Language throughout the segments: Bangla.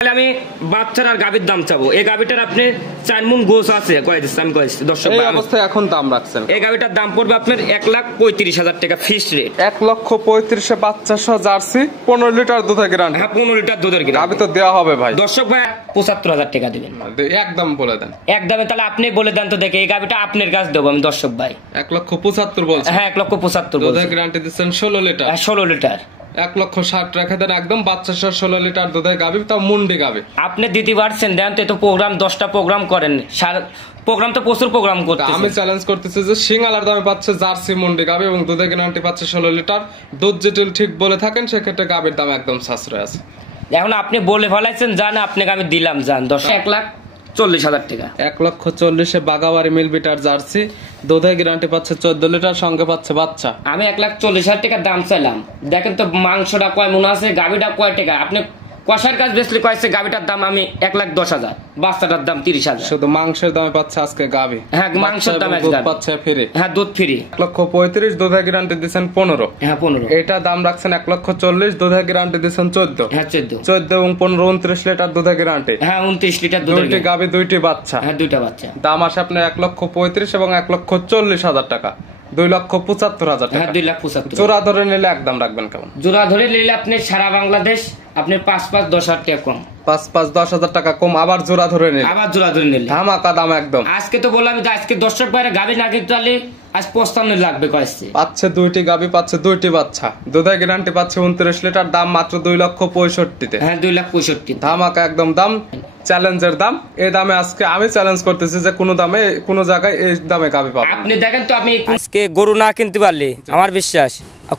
আমি বাচ্চার আর গাভীর দাম চাবো। এই গাভীটার আপনি 4 মণ গোছ আছে আমি কয়েছি দর্শক এই অবস্থায় এখন দাম রাখছেন। এই গাভীটার দাম পড়বে আপনার 1,35,000 টাকা ফিক্সড রেট। 1,35,000 এ বাচ্চা সহ জার্সি 15 লিটার দুধের গ্যারান্টি। হ্যাঁ 15 লিটার দুধের গ্যারান্টি। গাভী তো দেওয়া হবে ভাই। দর্শক ভাই 75,000 টাকা দিবেন। একদম বলে দেন। একদমে তাহলে আপনি বলে দেন তো দেখে এই গাভীটা আপনার কাছে দেব আমি দর্শক ভাই। 1,75,000 বলছেন। হ্যাঁ 1,75,000 বলছেন। দুধের গ্যারান্টি দিচ্ছেন 16 লিটার। 16 লিটার। 1,60,000 রেখে দেন একদম বাচ্চা সহ 16 লিটার দুধের গাভী, তাও মুন্ডি গাভী। আপনি দিতে পারছেন দেন তো প্রোগ্রাম 10টা প্রোগ্রাম করেন। প্রোগ্রাম তো প্রচুর প্রোগ্রাম করতে। আমি চ্যালেঞ্জ করতেছি যে সিঙ্গালার দামে পাচ্ছে জার্সি মুন্ডি গাভী এবং দুধের গ্যারান্টি পাচ্ছে 16 লিটার। দুধ যেটা ঠিক বলে থাকেন সেক্ষেত্রে গাভীর দাম একদম সাশ্রয় আছে। এখন আপনি বলে ফেলাইছেন জান আপনাকে আমি দিলাম জান 1,40,000 টাকা। 1,40,000 বাগাবাড়ি মিল বিটার জার্সি দুধের গ্যারান্টি পাচ্ছে 14 লিটার, সঙ্গে পাচ্ছে বাচ্চা। আমি 1,40,000 টাকা দাম চাইলাম। দেখেন তো মাংসটা কয় মণ আছে, গাভীটা কয় টাকা। আপনি কষার কাজ বেশি কয়েছে, গাভীটার দাম আমি 1,10,000, বাচ্চাটার দাম 30,000। শুধু মাংসের দামে পাচ্ছে আজকে গাভী। হ্যাঁ মাংসের দামে দুধ পাচ্ছে ফ্রি। হ্যাঁ দুধ ফ্রি। 1,35,000 দুধের গ্যারান্টি দিচ্ছেন 15। হ্যাঁ 15। এটা দাম রাখছেন 1,40,000 দুধের গ্যারান্টি দিচ্ছেন 14। হ্যাঁ 14। 14 এবং 15 29 লিটার দুধের গ্যারান্টি। হ্যাঁ 29 লিটার দুধ। দুইটি গাভী দুইটি বাচ্চা। হ্যাঁ দুইটা বাচ্চা। দাম আসে আপনার 1,35,000 এবং 1,40,000 টাকা। 2,75,000 টাকা। হ্যাঁ 2,75,000। জোড়া ধরে নিলে একদম রাখবেন কেমন? জোড়া ধরে নিলে আপনি সারা বাংলাদেশ আপনি 5,5,10,000 টাকা কম। 5,5,10,000 টাকা কম। আবার জোড়া ধরে নিলে আবার জোড়া ধরে নিলে ধামাকা দাম একদম। আজকে তো বললাম যে আজকে 10 বাইরে গাভী না কিনতে হলে আজ 55 লাগবে কয়েছে। পাচ্ছে দুইটি গাভী, পাচ্ছে দুইটি বাচ্চা, দুধের গ্যারান্টি পাচ্ছে 29 লিটার। দাম মাত্র 2,65,000-তে। হ্যাঁ 2,65,000 ধামাকা একদম দাম, চ্যালেঞ্জের দাম। এই দামে আজকে আমি চ্যালেঞ্জ করতেছি যে কোনো দামে কোনো জায়গায় এই দামে গাভী পাবেন। আপনি দেখেন তো আমি আজকে গরু না কিনতে পারলে আমার বিশ্বাস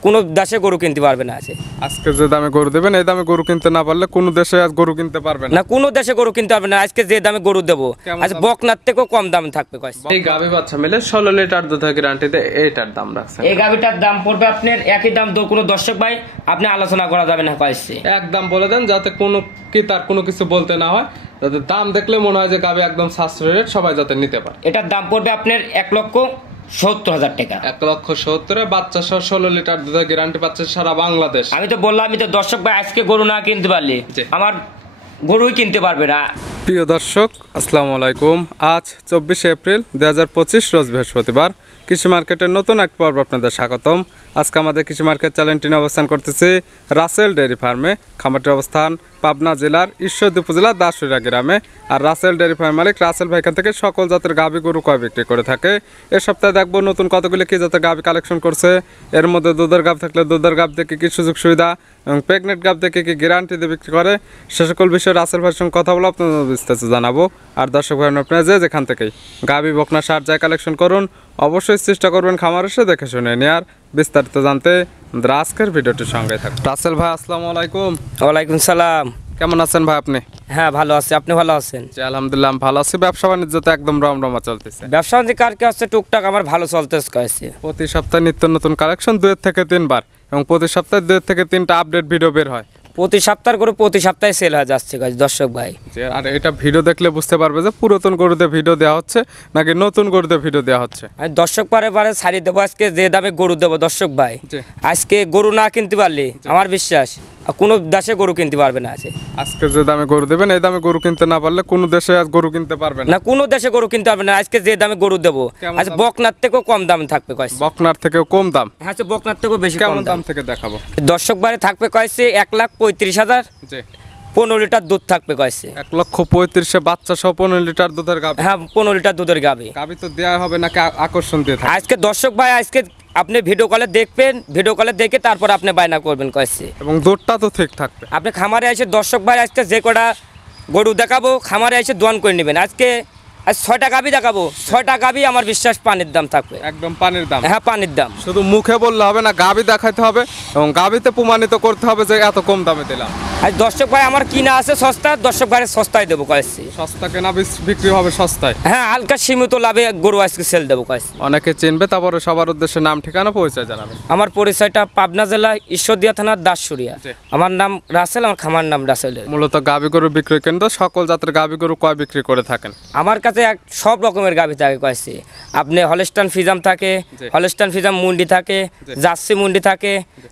কোনো দেশে গরু কিনতে পারবে না। আছে আজকে যে দামে গরু দেবেন এই দামে গরু কিনতে না পারলে কোনো দেশে আজ গরু কিনতে পারবেন না। কোনো দেশে গরু কিনতে পারবে না। আজকে যে দামে গরু দেবো আজ বকনার থেকেও কম দামে থাকবে। এই গাভী বাচ্চা মিলে 16 লিটার দুধের গ্যারান্টিতে এইটার দাম রাখছেন। এই গাভীটার দাম পড়বে আপনার একই দাম কোনো দর্শক ভাই আপনি আলোচনা করা যাবে না কয়েছে। একদম বলে দেন যাতে কোনো কি তার কোনো কিছু বলতে না হয়, যাতে দাম দেখলে মনে হয় যে গাভী একদম সাশ্রয় রেট, সবাই যাতে নিতে পারে। এটার দাম পড়বে আপনার 1,70,000 টাকা। 1,70,000 বাচ্চা সহ 16 লিটার দুধের গ্যারান্টি পাচ্ছে সারা বাংলাদেশ। আমি তো বললাম আমি তো দর্শক ভাই আজকে গরু না কিনতে পারলে আমার গরুই কিনতে পারবে না। প্রিয় দর্শক আসসালামু আলাইকুম। আজ 24 এপ্রিল 2025 রোজ বৃহস্পতিবার। কৃষি মার্কেটের নতুন এক পর্ব আপনাদের স্বাগতম। আজকে আমাদের কৃষি মার্কেট চ্যানেলটি নিয়ে অবস্থান করতেছি রাসেল ডেয়ারি ফার্মে। খামারটির অবস্থান পাবনা জেলার ঈশ্বরদী উপজেলার দাসুরিয়া গ্রামে। আর রাসেল ডেয়ারি ফার্ম মালিক রাসেল ভাই এখান থেকে সকল জাতের গাভী গরু কয় বিক্রি করে থাকে। এ সপ্তাহে দেখবো নতুন কতগুলি কি জাতের গাভী কালেকশন করছে। এর মধ্যে দুধের গাভ থাকলে দুধের গাভ থেকে কি সুযোগ সুবিধা এবং প্রেগনেন্ট গাভ থেকে কি গ্যারান্টি দিয়ে বিক্রি করে সে সকল বিষয়ে রাসেল ভাইয়ের সঙ্গে কথা বলে আপনাদের বিস্তারিত জানাবো। আর দর্শক ভাই আপনারা যেখান থেকেই গাভী বকনা সার যায় কালেকশন করুন, অবশ্যই চেষ্টা করবেন খামার এসে দেখে শুনে নেয়ার। বিস্তারিত জানতে আজকের ভিডিওটির সঙ্গে থাকুন। রাসেল ভাই আসসালামু আলাইকুম। ওয়ালাইকুম সালাম। কেমন আছেন ভাই আপনি? হ্যাঁ ভালো আছি, আপনি ভালো আছেন? আলহামদুলিল্লাহ আমি ভালো আছি। ব্যবসা বাণিজ্য তো একদম রমরমা চলতেছে। ব্যবসা বাণিজ্য কার কি আছে টুকটাক আমার ভালো চলতেছে। প্রতি সপ্তাহে নিত্য নতুন কালেকশন 2 থেকে 3 বার এবং প্রতি সপ্তাহে 2 থেকে 3টা আপডেট ভিডিও বের হয়। প্রতি সপ্তাহ করে প্রতি সপ্তাহে সেল হয়ে যাচ্ছে দর্শক ভাই। আর এটা ভিডিও দেখলে বুঝতে পারবে যে পুরাতন গরুতে ভিডিও দেওয়া হচ্ছে নাকি নতুন গরুতে ভিডিও দেওয়া হচ্ছে। আমি দর্শক পারে ছাড়িয়ে দেবো আজকে যে দামে গরু দেবো দর্শক ভাই। আজকে গরু না কিনতে পারলে আমার বিশ্বাস কোনো দেশে গরু কিনতে পারবে না। আছে আজকে যে দামে গরু দেবেন এই দামে গরু কিনতে না পারলে কোনো দেশে আজ গরু কিনতে পারবে না। কোনো দেশে গরু কিনতে পারবে না। আজকে যে দামে গরু দেবো আজ বকনার থেকেও কম দামে থাকবে কয়েছে। বকনার থেকেও কম দাম? হ্যাঁ বকনার থেকেও বেশি কেমন দাম থেকে দেখাবো দর্শক বারে থাকবে কয়েছে 1,35,000। 15 লিটার দুধ থাকবে কয়েছে। 1,35,000 বাচ্চা সহ 15 লিটার দুধের গাভী। হ্যাঁ 15 লিটার দুধের গাভী। গাভী তো দেয়া হবে নাকি আকর্ষণ দিয়ে থাকে? আজকে দর্শক ভাই আজকে আপনি ভিডিও কলে দেখবেন, ভিডিও কলে দেখে তারপর আপনি বায়না করবেন কয়েছে। এবং দুধটা তো ঠিক থাকবে। আপনি খামারে এসে দর্শক ভাই আজকে যে কটা গরু দেখাবো খামারে এসে দোয়ান করে নেবেন। আজকে আজ 6টা গাভী দেখাবো, 6টা গাভী আমার বিশ্বাস পানির দাম থাকবে। একদম পানির দাম? হ্যাঁ পানির দাম। শুধু মুখে বললে হবে না, গাভী দেখাতে হবে এবং গাভীতে প্রমাণিত করতে হবে যে এত কম দামে দিলাম। আজ দর্শক ভাই আমার কিনা আছে সস্তা, দর্শক ভাই সস্তায় দেবো কয়েছি। সস্তা কেনা বিক্রি হবে সস্তায়? হ্যাঁ হালকা সীমিত লাভে গরু আজকে সেল দেবো কয়েছি। অনেকে চিনবে, তারপরে সবার উদ্দেশ্যে নাম ঠিকানা পরিচয় জানাবেন। আমার পরিচয়টা পাবনা জেলা ঈশ্বরদী থানার দাসুরিয়া। আমার নাম রাসেল, আমার খামার নাম রাসেল। মূলত গাভী গরু বিক্রয় কেন্দ্র, সকল জাতের গাভী গরু কয় বিক্রি করে থাকেন? আমার কাছে সব রকমের গাভী থাকে কয়েছে। আপনি হলস্টাইন ফিজাম থাকে, হলস্টাইন ফিজাম মুন্ডি থাকে, জার্সি মুন্ডি থাকে,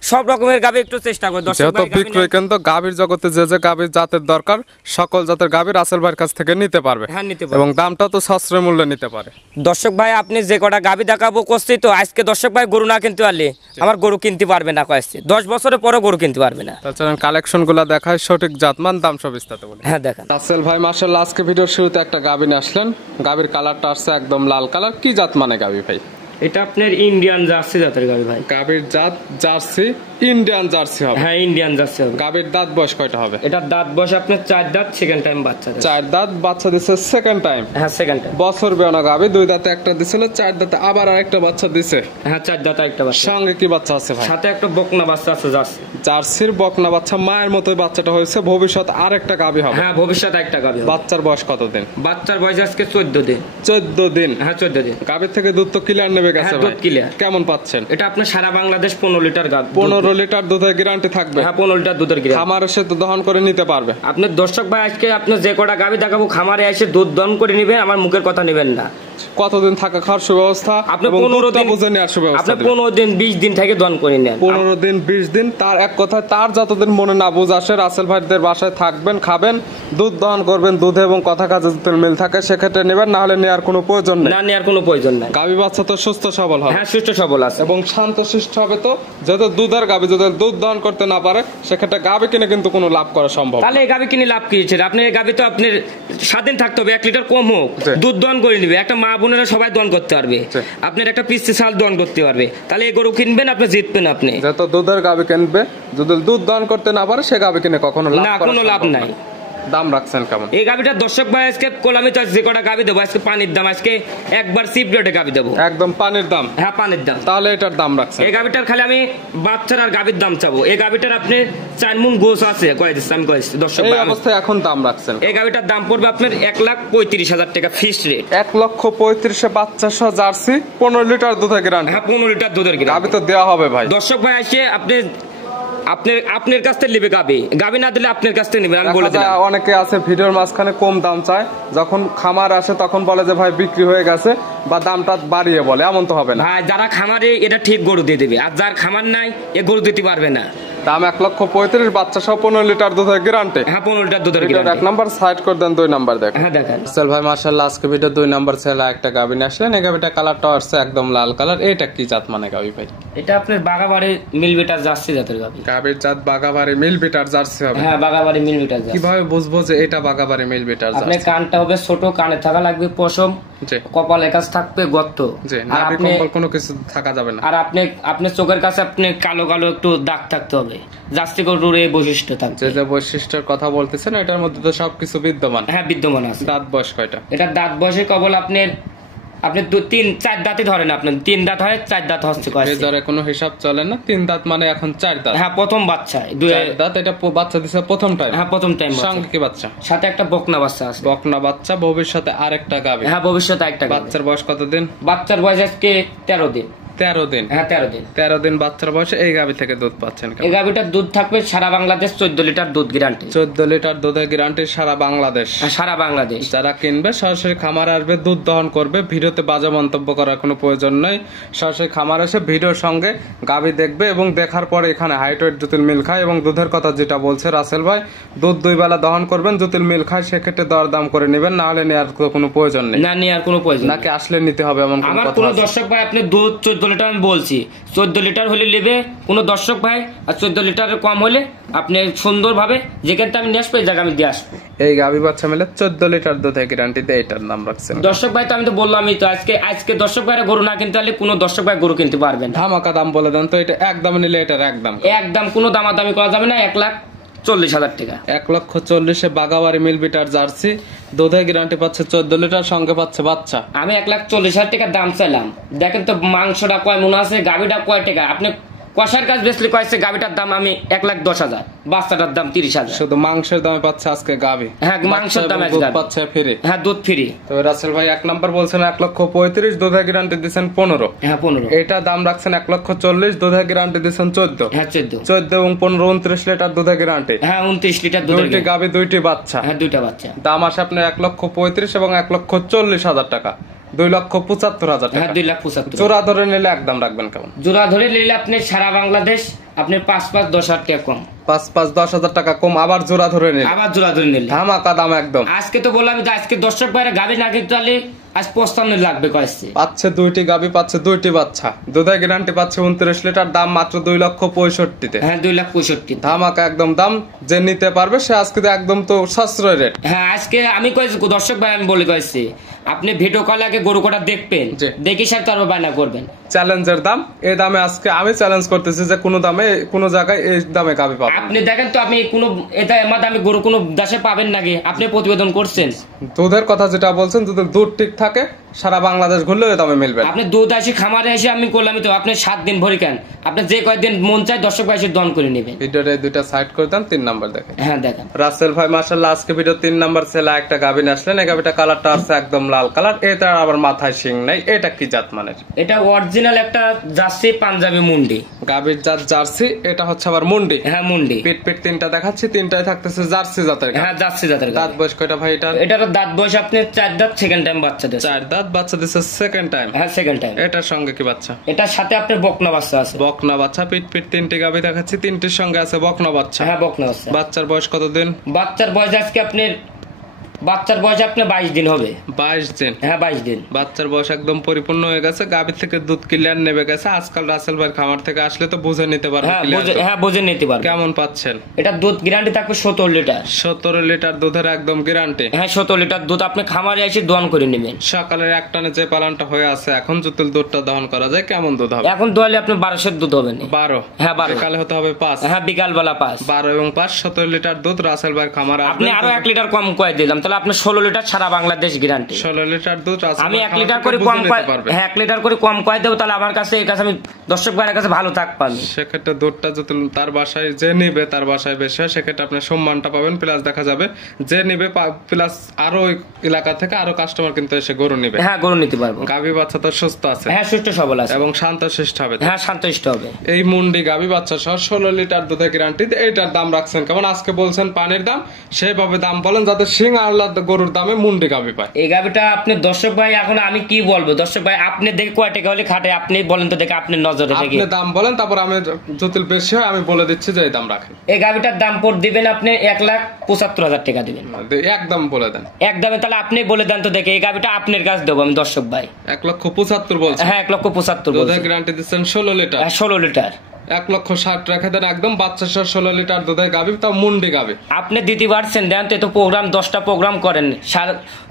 সব রকমের গাভী একটু চেষ্টা করে। যেহেতু বিক্রয় কেন্দ্র গাভীর জগতে যে যে গাভীর জাতের দরকার সকল জাতের গাভী রাসেল ভাইয়ের কাছ থেকে নিতে পারবে। হ্যাঁ নিতে পারবে। এবং দামটা তো সাশ্রয় মূল্যে নিতে পারে। দর্শক ভাই আপনি যে কটা গাভী দেখাবো করছি তো আজকে দর্শক ভাই গরু না কিনতে পারলে আমার গরু কিনতে পারবে না কয়েছে 10 বছরের পরে গরু কিনতে পারবে না। তাছাড়া কালেকশন গুলা দেখায় সঠিক জাতমান দাম সব বিস্তারিত বলি। হ্যাঁ দেখেন রাসেল ভাই মাশাআল্লাহ আজকে ভিডিওর শুরুতে একটা গাভী নিয়ে আসলেন। গাভীর কালারটা আসছে একদম লাল কালার। কি জাত মানে গাভী ভাই? এটা আপনার ইন্ডিয়ান জার্সি জাতের গাভী ভাই। গাভীর জাত জার্সি, ইন্ডিয়ান জার্সি হবে। হ্যাঁ ইন্ডিয়ান জার্সি হবে। গাভীর দাঁত বয়স কয়টা হবে? এটা দাঁত বয়স আপনার 4 দাঁত, সেকেন্ড টাইম বাচ্চা দেয়। 4 দাঁত বাচ্চা দিছে সেকেন্ড টাইম। হ্যাঁ সেকেন্ড টাইম। বছর বেনা গাভী 2 দাঁতে একটা দিছিল, 4 দাঁতে আবার আরেকটা বাচ্চা দিছে। হ্যাঁ 4 দাঁত একটা বাচ্চা। সঙ্গে কি বাচ্চা আছে ভাই? সাথে একটা বকনা বাচ্চা আছে জার্সি। জার্সির বকনা বাচ্চা মায়ের মতোই বাচ্চাটা হয়েছে। ভবিষ্যৎ আরেকটা গাভী হবে। হ্যাঁ ভবিষ্যতে একটা গাভী হবে। বাচ্চার বয়স কতদিন? বাচ্চার বয়স আজকে 14 দিন। 14 দিন। হ্যাঁ 14 দিন। গাভীর থেকে দুধ তো ক্লিয়ার নেবে গেছে হ্যাঁ ভাই। দুধ ক্লিয়ার। কেমন পাচ্ছেন? এটা আপনার সারা বাংলাদেশ 15 লিটার গাভী। 15 লিটার দুধের গ্যারান্টি থাকবে। হ্যাঁ 15 লিটার দুধের গ্যারান্টি। খামারে এসে তো দহন করে নিতে পারবে। আপনার দর্শক ভাই আজকে আপনার যে কটা গাভী দেখাবো খামারে এসে দুধ দহন করে নেবেন, আমার মুখের কথা নেবেন না। কতদিন থাকা খাওয়ার সুব্যবস্থা? আপনি এবং 15 দুধটা দিন বুঝে নেওয়ার সুব্যবস্থা আপনি দিবেন। 15 দিন 20 দিন থেকে দহন করে নেন। 15 দিন 20 দিন তার এক কথায় তার যতদিন মনে না বুঝ আসে রাসেল ভাইদের বাসায় থাকবেন, খাবেন, দুধ দহন করবেন। দুধে এবং কথা কাজে যদি মিল থাকে সেক্ষেত্রে নেবেন, না হলে নেওয়ার কোনো প্রয়োজন নেই। না নেওয়ার কোনো প্রয়োজন নাই। গাভী বাচ্চা তো সুস্থ সবল হবে। হ্যাঁ সুস্থ সবল আছে এবং শান্তশিষ্ট হবে। তো যেহেতু দুধের গাভী যদি দুধ দহন করতে না পারে সেক্ষেত্রে গাভী কিনে কিন্তু কোনো লাভ করা সম্ভব না। তাহলে এই গাভী কিনে লাভ কি হচ্ছে? আপনি এই গাভী তো আপনার স্বাধীন থাকতে হবে, 1 লিটার কম হোক জি। দুধ দহন করে নিবে। একটা মা বোনেরা সবাই দহন করতে পারবে, জি। আপনার একটা পিসি চাল দহন করতে পারবে। তাহলে এই গরু কিনবেন, আপনি জিতবেন। আপনি যেহেতু দুধের গাভী কিনবে, যদি দুধ দহন করতে না পারে সে গাভী কিনে কখনো লাভ না করা কোনো লাভ সম্ভব নাই। না। দাম রাখছেন কেমন? এই গাভীটা দর্শক ভাই আজকে কোলামি তো যে কটা গাভী দেবো আজকে পানির দাম, আজকে একবার চিপ রেটে গাভী দেবো। একদম পানির দাম। হ্যাঁ পানির দাম। তাহলে এটার দাম রাখছেন? এই গাভীটার খালি আমি বাচ্চার আর গাভীর দাম চাবো। এই গাভীটার আপনি 4 মুন গোছ আছে কয়ে দিচ্ছি, আমি কয়ে দিচ্ছি দর্শক এই ভাই। অবস্থায় এখন দাম রাখছেন? এই গাভীটার দাম পড়বে আপনার 1,35,000 টাকা ফিক্সড রেট। 1,35,000 বাচ্চা সহ জার্সি 15 লিটার দুধের গ্যারান্টি। হ্যাঁ 15 লিটার দুধের গ্রাম। গাভী তো দেওয়া হবে ভাই। দর্শক ভাই আসে আপনি আপনার কাছ থেকে নেবে গাভী না দিলে আপনার কাছ থেকে নেবেন, আমি বলে দিলাম। অনেকে আছে ভিডিওর মাঝখানে কম দাম চায়, যখন খামার আসে তখন বলে যে ভাই বিক্রি হয়ে গেছে বা দামটা বাড়িয়ে বলে। এমন তো হবে না ভাই, যারা খামারে এটা ঠিক গরু দিয়ে দেবে, আর যার খামার নাই এ গরু দিতে পারবে না। দাম 1,35,000 বাচ্চা সহ 15 লিটার দুধের গ্যারান্টি। হ্যাঁ 15 লিটার দুধের ভিডিওর গ্যারান্টি। 1 নাম্বার সাইড করে দেন, 2 নাম্বার দেখেন। হ্যাঁ দেখেন রাসেল ভাই মাশাআল্লাহ আজকে ভিডিও 2 নাম্বার ছেলে একটা গাভী নিয়ে আসলেন। এই গাভীটা কালারটা আসছে একদম লাল কালার। এটা কি জাত মানে গাভী ভাই? এটা আপনার বাগাবাড়ি মিলবিটার জার্সি জাতের গাভী। গাভীর জাত বাগাবাড়ি মিল বিটার জার্সি হবে। হ্যাঁ বাগাবাড়ি মিলবিটার জার্সি। কিভাবে বুঝবো যে এটা বাগাবাড়ি মিল বিটার আপনার জার্সি? কানটা হবে ছোট, কানে থাকা লাগবে পশম, জি কপালের কাছে থাকবে গর্ত, জি। আর নাভি আপনি কম্বল কোনো কিছু থাকা যাবে না। আর আপনি চোখের কাছে আপনি কালো কালো একটু দাগ থাকতে হবে। জার্সি গরুর এই বৈশিষ্ট্য থাকবে। যে যে বৈশিষ্ট্যের কথা বলতেছেন এটার মধ্যে তো সবকিছু বিদ্যমান। হ্যাঁ বিদ্যমান আছে। দাঁত বয়স কয়টা? এটা দাঁত বয়সে কেবল আপনি 2-3-4 দাঁতে ধরেন, আপনার 3 দাঁত হয়, 4 দাঁত হচ্ছে কয়েছে। বেজারে কোনো হিসাব চলে না। 3 দাঁত মানে এখন 4 দাঁত। হ্যাঁ প্রথম বাচ্চা 4 দাঁত। এটা বাচ্চা দিছে প্রথম টাইম। হ্যাঁ প্রথম টাইম। সঙ্গে কি বাচ্চা? সাথে একটা বকনা বাচ্চা আছে। বকনা বাচ্চা, ভবিষ্যতে আরেকটা গাভী। হ্যাঁ ভবিষ্যতে একটা গাভী। বাচ্চার বয়স কতদিন? বাচ্চার বয়স আজকে 13 দিন। 13 দিন। হ্যাঁ 13 দিন। 13 দিন বাচ্চার বয়সে এই গাভী থেকে দুধ পাচ্ছেন এই গাভীটার দুধ থাকবে সারা বাংলাদেশ 14 লিটার দুধ গ্যারান্টি। 14 লিটার দুধের গ্যারান্টি সারা বাংলাদেশ। সারা বাংলাদেশ। যারা কিনবে সরাসরি খামার আসবে, দুধ দহন করবে। ভিডিওতে বাজে মন্তব্য করার কোনো প্রয়োজন নেই। সরাসরি খামার এসে ভিডিওর সঙ্গে গাভী দেখবে এবং দেখার পরে এখানে হাইট ওয়েট জুতিল মিল খায়। এবং দুধের কথা যেটা বলছে রাসেল ভাই, দুধ 2 বেলা দহন করবেন, জুতিল মিল খায় সেক্ষেত্রে দরদাম করে নেবেন, না হলে নেওয়ার কোনো প্রয়োজন নেই। না নেওয়ার কোনো প্রয়োজন নাকি আসলে নিতে হবে এমন কোনো আমার কথা কোনো আছে? দর্শক ভাই আপনি দুধ 14 লিটার আমি বলছি 14 লিটার হলে নেবে কোনো দর্শক ভাই, আর 14 লিটারের কম হলে আপনি সুন্দরভাবে যেখানে আমি নিয়ে আসবো এই জায়গা আমি দিয়ে আসবো। এই গাভী বাচ্চা মিলে 14 লিটার দুধের গ্যারান্টি দিয়ে এটার নাম রাখছেন। দর্শক ভাই তো আমি তো বললামই তো আজকে দর্শক ভাইরা গরু না কিনতে হলে কোনো দর্শক ভাই গরু কিনতে পারবেন না। ধামাকা দাম বলে দেন তো। এটা একদম নিলে এটার একদম একদম কোনো দামাদামি করা যাবে না। 1,40,000 টাকা। 1,40,000 বাগাবাড়ি মিল বিটার জার্সি দুধের গ্যারান্টি পাচ্ছে 14 লিটার, সঙ্গে পাচ্ছে বাচ্চা। আমি 1,40,000 টাকা দাম চাইলাম। দেখেন তো মাংসটা কয় মনে আছে, গাভীটা কয় টাকা। আপনি কষার কাজ বেসলে কয়েছে গাভীটার দাম আমি 1,10,000, বাচ্চাটার দাম 30,000। শুধু মাংসের দামে পাচ্ছে আজকে গাভী। হ্যাঁ মাংসের দাম দুধ পাচ্ছে ফ্রি। হ্যাঁ দুধ ফ্রি। তো রাসেল ভাই 1 নাম্বার বলছেন 1,35,000, দুধের গ্যারান্টি দিচ্ছেন 15। হ্যাঁ 15। এটা দাম রাখছেন 1,40,000, দুধের গ্যারান্টি দিচ্ছেন 14। হ্যাঁ 14। 14 এবং 15 29 লিটার দুধের গ্যারান্টি। হ্যাঁ 29 লিটার দুধের দুইটি গাভী, 2টি বাচ্চা। হ্যাঁ 2টা বাচ্চা। দাম আসে আপনার 1,35,000 এবং 1,40,000 টাকা। 2,75,000 হ্যাঁ টাকা। 2,75,000। জোড়া ধরে নিলে একদম রাখবেন কেমন? জোড়া ধরে নিলে আপনি সারা বাংলাদেশ আপনি 5-5 10,000 টাকা কম। 5 10,000 টাকা কম আবার জোড়া ধরে নিলে আবার জোড়া ধরে নিলে ধামাকা দাম একদম। আজকে তো বললাম যে আজকে দর্শক ভাইরা গাবি না কিনতে তাহলে আজ 55 লাগবে কয়েছে। পাচ্ছে 2টি গাবি, পাচ্ছে 2টি বাচ্চা, দুধের গ্যারান্টি পাচ্ছে 29 লিটার, দাম মাত্র 2,65,000-তে। হ্যাঁ 2,65,000। ধামাকা একদম দাম, যে নিতে পারবে সে আজকে তো একদম তো সাশ্রয় রেট। হ্যাঁ আজকে আমি কয়েছি দর্শক ভাই আমি বলে কয়েছি আপনি ভিডিও কল আগে গরু কটা দেখবেন, জি। দেখি স্যার তারপর বায়না করবেন। চ্যালেঞ্জের দাম, এই দামে আজকে আমি চ্যালেঞ্জ করতেছি যে কোনো দামে কোনো জায়গায় এই দামে গাবি পাবেন। আপনি দেখেন তো আমি কোনো এটা এর দামে গরু কোনো দেশে পাবেন নাকি? আপনি প্রতিবেদন করছেন। দুধের কথা যেটা বলছেন, যদি দুধ ঠিক থাকে সারা বাংলাদেশ ঘুরলেও এই দামে মিলবে। আপনি দুধ আসি খামারে এসে আমি করলাম তো আপনি 7 দিন ভরি কেন, আপনি যে কয়েকদিন মন চায় দর্শক ভাই এসে দন করে নেবেন। ভিডিওর এই দুইটা সাইড করে দেন, 3 নাম্বার দেখেন। হ্যাঁ দেখেন রাসেল ভাই মাশাআল্লাহ আজকে ভিডিও 3 নাম্বার ছেলে একটা গাবিন আসলেন। এই গাবিটা কালারটা আছে একদম লাল কালার, এটা আবার মাথায় শিং নাই। এটা কি জাত মানের? এটা অরিজিনাল একটা জার্সি পাঞ্জাবি মুন্ডি। গাবির জাত জার্সি, এটা হচ্ছে আবার মুন্ডি। হ্যাঁ মুন্ডি। পিট পিট 3টা দেখাচ্ছি, 3টাই থাকতেছে জার্সি জাতের। হ্যাঁ জার্সি জাতের। দাঁত বয়স কয়টা ভাই এটা? এটার দাঁত বয়স আপনি 4 দাঁত, সেকেন্ড টাইম বাচ্চা দিয়েছে। 4 দাঁত, বাচ্চা দিছে সেকেন্ড টাইম। হ্যাঁ সেকেন্ড টাইম। এটার সঙ্গে কি বাচ্চা? এটার সাথে আপনার বকনা বাচ্চা আছে। বকনা বাচ্চা, পিট পিট 3টি গাবি দেখাচ্ছি, 3টির সঙ্গে আছে বকনা বাচ্চা। হ্যাঁ বকনা বাচ্চা। বাচ্চার বয়স কতদিন? বাচ্চার বয়স আজকে আপনার 22 দিন হবে। 22 দিন। হ্যাঁ 22 দিন। বাচ্চার বয়স একদম পরিপূর্ণ হয়ে গেছে, গাভীর থেকে দুধ ক্লিয়ার নেবে গেছে। আজকাল রাসেল ভাই খামার থেকে আসলে তো বুঝে নিতে পারবে। হ্যাঁ বুঝে নিতে পারবে। কেমন পাচ্ছেন? এটা দুধ গ্যারান্টি থাকবে 17 লিটার। 17 লিটার দুধের একদম গ্যারান্টি। হ্যাঁ 17 লিটার দুধ আপনি খামারে এসে দহন করে নেবেন। সকালের এক টানে যে পালানটা হয়ে আছে এখন যদি দুধটা দহন করা যায় কেমন দুধ হবে? এখন দোয়ালে আপনি 1200 দুধ হবে না। 12। হ্যাঁ 12। সকালে হতে হবে 5। হ্যাঁ বিকাল বেলা 5। 12 এবং 5 17 লিটার দুধ রাসেল ভাই খামার। আপনি আরো 1 লিটার কম কয় দিলাম, তাহলে আপনি 16 লিটার সারা বাংলাদেশ গ্যারান্টি। 16 লিটার দুধ আমি 1 লিটার করে কম হ্যাঁ 1 লিটার করে কম কয় দেব, তাহলে আমার কাছে এই কাছে আমি দর্শক ভাইয়ের কাছে ভালো থাক পাবো। সেক্ষেত্রে দুধটা যদি তার বাসায় যে নিবে তার বাসায় বেশি হয়, সেক্ষেত্রে আপনি সম্মানটা পাবেন, প্লাস দেখা যাবে যে নিবে প্লাস আরো ওই এলাকা থেকে আরো কাস্টমার কিন্তু এসে গরু নিবে। হ্যাঁ গরু নিতে পারবো। গাভী বাচ্চা তো সুস্থ আছে। হ্যাঁ সুস্থ সবল আছে এবং শান্তশিষ্ট হবে। হ্যাঁ শান্তশিষ্ট হবে। এই মুন্ডি গাভী বাচ্চা সহ 16 লিটার দুধের গ্যারান্টি। এইটার দাম রাখছেন কেমন? আজকে বলছেন পানির দাম, সেইভাবে দাম বলেন যাতে সিং আল্লাহ গরুর দামে মুন্ডি গাভী পায়। এই গাভীটা আপনি দর্শক ভাই এখন আমি কি বলবো, দর্শক ভাই আপনি দেখে কয় টাকা হলে খাটে আপনি বলেন তো, দেখে আপনি নজরে দেখে আপনি দাম বলেন, তারপর আমি যদি বেশি হয় আমি বলে দিচ্ছি যে এই দাম রাখেন। এই গাভীটার দাম পড় দিবেন আপনি 1,75,000 টাকা দিবেন। একদম বলে দেন। একদমে তাহলে আপনি বলে দেন তো দেখে এই গাভীটা আপনার কাছে দেবো আমি দর্শক ভাই। 1,75,000 বলছেন? হ্যাঁ 1,75,000 দুধের গ্যারান্টি দিচ্ছেন 16 লিটার। 16 লিটার। 1,60,000 রেখে দেন একদম বাচ্চা সহ 16 লিটার দুধের গাভী, তাও মুন্ডি গাভী। আপনি দিতে পারছেন দেন তো, এত প্রোগ্রাম 10টা প্রোগ্রাম করেন,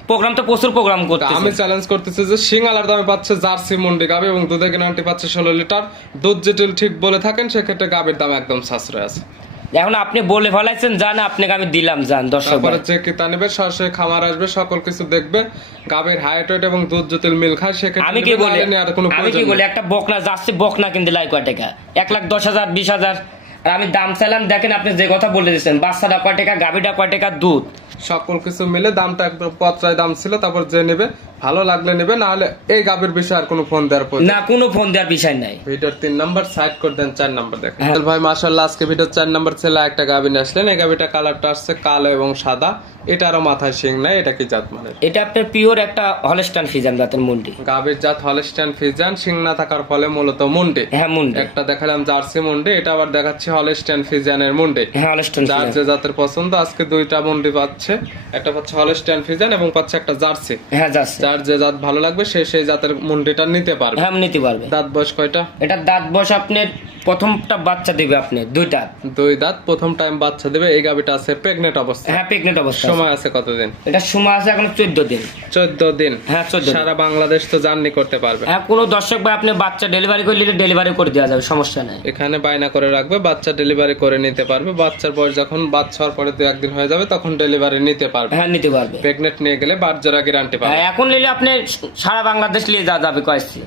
প্রোগ্রাম তো প্রচুর প্রোগ্রাম করতে। আমি চ্যালেঞ্জ করতেছি যে সিঙ্গালার দামে পাচ্ছে জার্সি মুন্ডি গাভী এবং দুধের গ্যারান্টি পাচ্ছে 16 লিটার। দুধ যেটি ঠিক বলে থাকেন সেক্ষেত্রে গাভীর দাম একদম সাশ্রয় আছে। এখন আপনি বলে ফেলাইছেন জান, আপনাকে আমি দিলাম জান দর্শক। তারপরে যে কিতা নেবে সরাসরি খামার আসবে, সকল কিছু দেখবে, গাভীর হাইট ওয়েট এবং দুধ যদি মিল খায় সেক্ষেত্রে আমি কি বলি একটা বকনা যাচ্ছে, বকনা কিনতে লাই কয় টাকা? 1,10,000 20,000। আর আমি দাম চাইলাম, দেখেন আপনি যে কথা বলে দিয়েছেন, বাচ্চাটা কয় টাকা, গাভীটা কয় টাকা, দুধ সকল কিছু মিলে দামটা একদম পত্রায় দাম ছিল। তারপর যে নেবে ভালো লাগলে নেবে, না হলে এই গাভীর বিষয়ে আর কোনো ফোন দেওয়ার প্রয়োজন না, কোনো ফোন দেওয়ার বিষয় নাই। ভিডিওর 3 নাম্বার সাইড করে দেন, 4 নাম্বার দেখেন। ভাই মাশাআল্লাহ আজকে ভিডিওর 4 নাম্বার ছেলে একটা গাভী নিয়ে আসলেন। এই গাভীটা কালারটা আসছে কালো এবং সাদা, এটারও মাথায় শিং নাই। এটা কি জাত মানে? এটা আপনার পিওর একটা হলস্টাইন ফ্রিজিয়ান জাতের মুন্ডি। গাভীর জাত হলস্টাইন ফ্রিজিয়ান, শিং না থাকার ফলে মূলত মুন্ডি। হ্যাঁ মুন্ডি। একটা দেখালাম জার্সি মুন্ডি, এটা আবার দেখাচ্ছি হলস্টাইন ফ্রিজিয়ানের মুন্ডি। হ্যাঁ হলস্টাইন। যার যে জাতের পছন্দ আজকে দুইটা মুন্ডি পাচ্ছে, একটা পাচ্ছে হলস্টাইন ফ্রিজিয়ান এবং পাচ্ছে একটা জার্সি। হ্যাঁ জার্সি। যার যে জাত ভালো লাগবে সেই জাতের মুন্ডিটা নিতে পারবে। হ্যাঁ নিতে পারবে। দাঁত বয়স কয়টা? এটা দাঁত বয়স আপনার প্রথমটা বাচ্চা দিবে আপনি 2 দাঁত। 2 দাঁত প্রথম টাইম বাচ্চা দিবে। এই গাভীটা আছে প্রেগনেন্ট অবস্থা। হ্যাঁ প্রেগনেন্ট অবস্থা। সময় আছে কতদিন? এটা সময় আছে এখন 14 দিন। 14 দিন। হ্যাঁ 14 দিন। সারা বাংলাদেশ তো জার্নি করতে পারবে। হ্যাঁ কোনো দর্শক ভাই আপনি বাচ্চা ডেলিভারি করে নিলে ডেলিভারি করে দেওয়া যাবে, সমস্যা নাই। এখানে বায়না করে রাখবে, বাচ্চা ডেলিভারি করে নিতে পারবে। বাচ্চার বয়স যখন বাচ্চা হওয়ার পরে 2-1 দিন হয়ে যাবে তখন ডেলিভারি নিতে পারবে। হ্যাঁ নিতে পারবে। প্রেগনেন্ট নিয়ে গেলে বাচ্চারা গ্যারান্টি পাবে। এখন নিলে আপনি সারা বাংলাদেশ নিয়ে যাওয়া যাবে কয়েছি।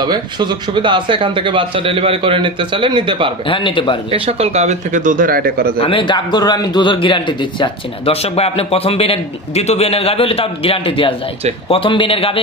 তবে সুযোগ সুবিধা আছে, এখান থেকে বাচ্চা ডেলিভারি করে নিতে চাইলে নিতে পারবে। হ্যাঁ নিতে পারবে। এই সকল গাভীর থেকে দুধের আইডিয়া করা যায়। আমি গাব গরুর আমি দুধের গ্যারান্টি দিতে চাচ্ছি না দর্শক ভাই। আপনি প্রথম বিনের দ্বিতীয় বিনের গাবে হলে তার গ্যারান্টি দেওয়া যায়। প্রথম বিনের গাবে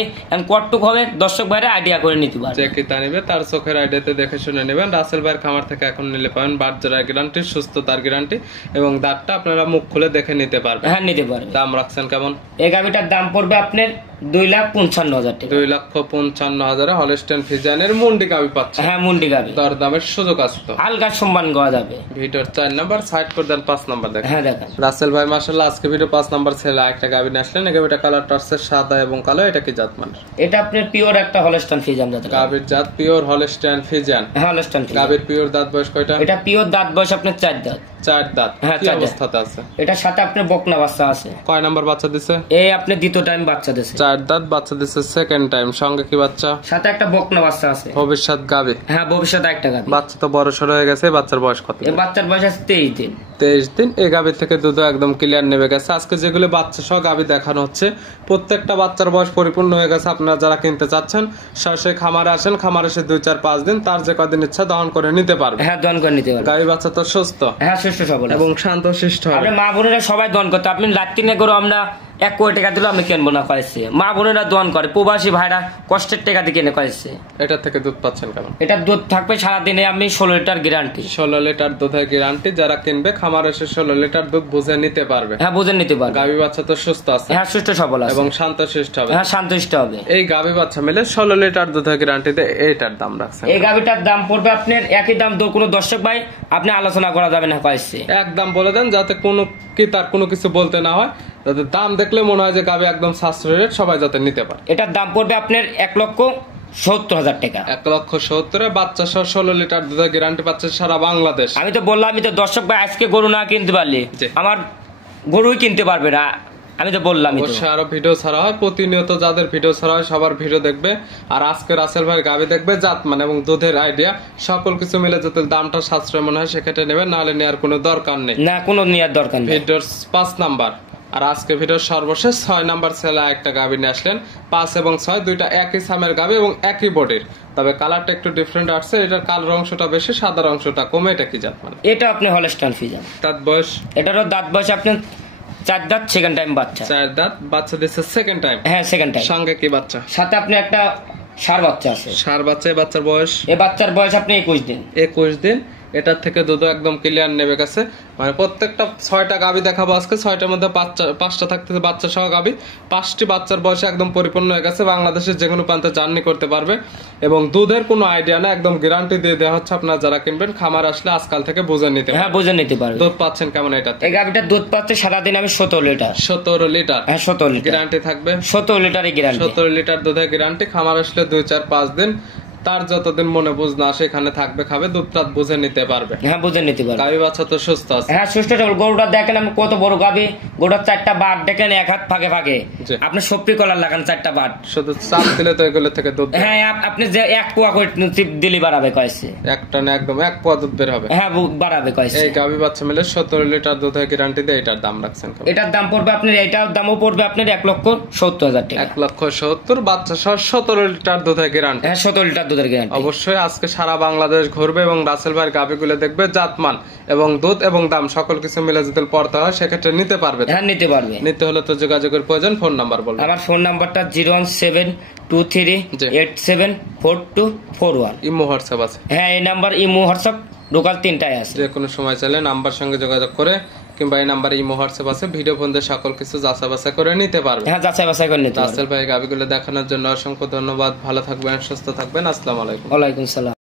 কতটুক হবে দর্শক ভাইরা আইডিয়া করে নিতে পারবে। যে কিতা নেবে তার চোখের আইডিয়াতে দেখে শুনে নেবেন। রাসেল ভাইয়ের খামার থেকে এখন নিলে পাবেন বাচ্চার গ্যারান্টি, সুস্থতার গ্যারান্টি এবং দাঁতটা আপনারা মুখ খুলে দেখে নিতে পারবেন। হ্যাঁ নিতে পারবে। দাম রাখছেন কেমন? এই গাবিটার দাম পড়বে আপনার 2,55,000 টাকা। 2,55,000 হলস্টেইন ফ্রিজিয়ানের মুন্ডি গাবি পাচ্ছে। হ্যাঁ মুন্ডি গাবি, দরদামের সুযোগ আছে তো? হালকা সম্মান করা যাবে। ভিডিওর 4 নাম্বার সাইড করে দেন, 5 নাম্বার দেখেন। হ্যাঁ দেখেন রাসেল ভাই মাশাআল্লাহ আজকে ভিডিও 5 নাম্বার ছেলে একটা গাবি নিয়ে আসলেন। এই গাবিটা কালারটা হচ্ছে সাদা এবং কালো। এটা কি জাত মান? এটা আপনার পিওর একটা হলস্টাইন ফ্রিজিয়ান জাতের গাবির জাত পিওর হলস্টেইন ফ্রিজিয়ান। হ্যাঁ হলস্টাইন ফ্রিজিয়ান। গাবির পিওর দাঁত বয়স কয়টা? এটা পিওর দাঁত বয়স আপনার 4 দাঁত। 4 দাঁত। হ্যাঁ, কি 4 দাঁত। অবস্থাতে আছে? এটার সাথে আপনার বকনা বাচ্চা আছে। কয় নাম্বার বাচ্চা দিছে? এই আপনি দ্বিতীয় টাইম বাচ্চা দিছে। 4 দাঁত বাচ্চা দিছে সেকেন্ড টাইম। সঙ্গে কি বাচ্চা? সাথে একটা বকনা বাচ্চা আছে। ভবিষ্যৎ গাবি। হ্যাঁ ভবিষ্যতে একটা গাবি। বাচ্চা তো বড় সড় হয়ে গেছে। বাচ্চার বয়স কত? এই বাচ্চার বয়স আছে 23 দিন। 23 দিন। এই গাবি থেকে দুধ একদম ক্লিয়ার নেমে গেছে। আজকে যেগুলো বাচ্চা সহ গাবি দেখানো হচ্ছে প্রত্যেকটা বাচ্চার বয়স পরিপূর্ণ হয়ে গেছে। আপনারা যারা কিনতে চাচ্ছেন সরাসরি খামারে আসেন, খামারে এসে 2, 4, 5 দিন তার যে কদিন ইচ্ছা দহন করে নিতে পারবে। হ্যাঁ দহন করে নিতে পারবে। গাবি বাচ্চা তো সুস্থ, হ্যাঁ সুস্থ সবল এবং শান্ত শিষ্ট হবে। আপনি মা বোনেরা সবাই দহন করতে, আপনি লাত্তিনে করে আমরা 1 কোটি টাকা দিলেও আমি কিনবো না করেছে। মা বোনেরা দহন করে, প্রবাসী ভাইরা কষ্টের টাকা দিয়ে কিনে করেছে। এটা থেকে দুধ পাচ্ছেন কেমন? এটা দুধ থাকবে সারাদিনে আমি 16 লিটার গ্যারান্টি। 16 লিটার দুধের গ্যারান্টি। যারা কিনবে খামার এসে 16 লিটার দুধ বুঝে নিতে পারবে। হ্যাঁ বুঝে নিতে পারবে। গাবি বাচ্চা তো সুস্থ আছে। হ্যাঁ সুস্থ সবল আছে এবং শান্ত শিষ্ট হবে। হ্যাঁ শান্তশিষ্ট হবে। এই গাবি বাচ্চা মিলে 16 লিটার দুধের গ্যারান্টিতে এইটার দাম রাখছেন। এই গাবিটার দাম পড়বে আপনার একই দাম। কোনো দর্শক ভাই আপনি আলোচনা করা যাবে না কয়েছে। একদম বলে দেন যাতে তার কোনো কিছু বলতে না হয়, যাতে দাম দেখলে মনে হয় যে গাবি একদম সাশ্রয়ী রেট, সবাই যাতে নিতে পারে। এটার দাম পড়বে আপনার 1,70,000 টাকা। 1,70,000 বাচ্চা সহ 16 লিটার দুধের গ্যারান্টি পাচ্ছে সারা বাংলাদেশ। আমি তো বললাম, আমি তো দর্শক ভাই আজকে গরু না কিনতে পারলে জি। আমার গরুই কিনতে পারবে না। আমি তো বললাম অবশ্যই আরো ভিডিও ছাড়া হয়, প্রতিনিয়ত যাদের ভিডিও ছাড়া হয় সবার ভিডিও দেখবে। আর আজকে রাসেল ভাই গাবি দেখবে, জাত মানে এবং দুধের আইডিয়া সকল কিছু মিলে যদি দামটা সাশ্রয় মনে হয় সেক্ষেত্রে নেবেন, নাহলে নেওয়ার কোনো দরকার নেই। না, কোনো নেওয়ার দরকার নেই। ভিডিওর 5 নাম্বার আর আজকে ভিডিওর সর্বশেষ 6 নাম্বার ছেলে একটা গাবি নিয়ে আসলেন। 5 এবং 6 দুইটা একই সামের গাবি এবং একই বডির, তবে কালারটা একটু ডিফারেন্ট আসছে। এটার কালোর অংশটা বেশি, সাদার অংশটা কমে। এটা কি জাত মানে? এটা আপনি হলস্টাইন ফ্রিজিয়ান। দাঁত বয়স? এটারও দাঁত বয়স আপনার 4 দাঁত, সেকেন্ড টাইম বাচ্চা। 4 দাঁত বাচ্চা দিচ্ছে সেকেন্ড টাইম। হ্যাঁ সেকেন্ড টাইম। সঙ্গে কি বাচ্চা? সাথে আপনি একটা ষাঁড় বাচ্চা আছে। ষাঁড় বাচ্চা। এই বাচ্চার বয়স? এই বাচ্চার বয়স আপনি 21 দিন। 21 দিন। এটার থেকে দুধ একদম ক্লিয়ার নেমে গেছে। মানে প্রত্যেকটা 6টা গাবি দেখাবো আজকে, 6টার মধ্যে 5টা থাকতেছে বাচ্চা সহ গাবি। 5টি বাচ্চার বয়সে একদম পরিপূর্ণ হয়ে গেছে। বাংলাদেশের যে কোনো প্রান্তে জার্নি করতে পারবে এবং দুধের কোনো আইডিয়া না, একদম গ্যারান্টি দিয়ে দেওয়া হচ্ছে। আপনারা যারা কিনবেন খামার আসলে আজকাল থেকে বুঝে নিতে হ্যাঁ বুঝে নিতে পারবে। দুধ পাচ্ছেন কেমন এটা? এই গাবিটার দুধ পাচ্ছে সারাদিন আমি 17 লিটার। 17 লিটার। হ্যাঁ 17 লিটার গ্যারান্টি থাকবে। 17 লিটারই গ্যারান্টি। 17 লিটার দুধের গ্যারান্টি। খামার আসলে 2, 4, 5 দিন তার যতদিন মনে বুঝ না সেখানে থাকবে, খাবে, দুধটা বুঝে নিতে পারবে। হ্যাঁ বুঝে নিতে পারবে। গাবি বাচ্চা তো সুস্থ আছে। হ্যাঁ সুস্থ সবল। গরুটা দেখেন আমি কত বড় গাবি। গরুটার 4টা বাট দেখেন, 1 হাত ফাঁকে ফাঁকে। জি। আপনি সপরি কলার লাগান 4টা বাট। শুধু চাপ দিলে তো এগুলো থেকে দুধ বের হ্যাঁ আপনি যে 1 পোয়া করে চিপ দিলি বাড়াবে কয়েছে। এক টানে একদম 1 পোয়া দুধ বের হবে। হ্যাঁ বাড়াবে কয়েছে। এই গাবি বাচ্চা মিলে 17 লিটার দুধের গ্যারান্টি দিয়ে এটার দাম রাখছেন কেমন? এটার দাম পড়বে আপনার, এটার দামও পড়বে আপনার 1,70,000 টাকা। 1,70,000 বাচ্চা সহ 17 লিটার দুধের গ্যারান্টি। হ্যাঁ 17 লিটার দুধের গ্যারান্টি। অবশ্যই আজকে সারা বাংলাদেশ ঘুরবে এবং রাসেল ভাইয়ের গাবিগুলো দেখবে, জাতমান এবং দুধ এবং দাম সকল কিছু মিলে যদি পড়তে হয় সেক্ষেত্রে নিতে পারবে। হ্যাঁ নিতে পারবে। নিতে হলে তো যোগাযোগের প্রয়োজন। ফোন নাম্বার বলবেন? আমার ফোন নাম্বারটা 01723874241। ইমো হোয়াটসঅ্যাপ আছে? হ্যাঁ এই নাম্বার ইমো হোয়াটসঅ্যাপ লোকাল 3টাই আছে। যে কোনো সময় চাইলে নাম্বার সঙ্গে যোগাযোগ করে কিংবা এই নাম্বারে ইমো হোয়াটসঅ্যাপ আছে, ভিডিও ফোন দিয়ে সকল কিছু যাচাই বাছাই করে নিতে পারবে। হ্যাঁ যাচাই বাছাই করে নিতে পারবে। রাসেল ভাই গাবিগুলো দেখানোর জন্য অসংখ্য ধন্যবাদ। ভালো থাকবেন, সুস্থ থাকবেন। আসসালামু আলাইকুম। ওয়ালাইকুম সালাম।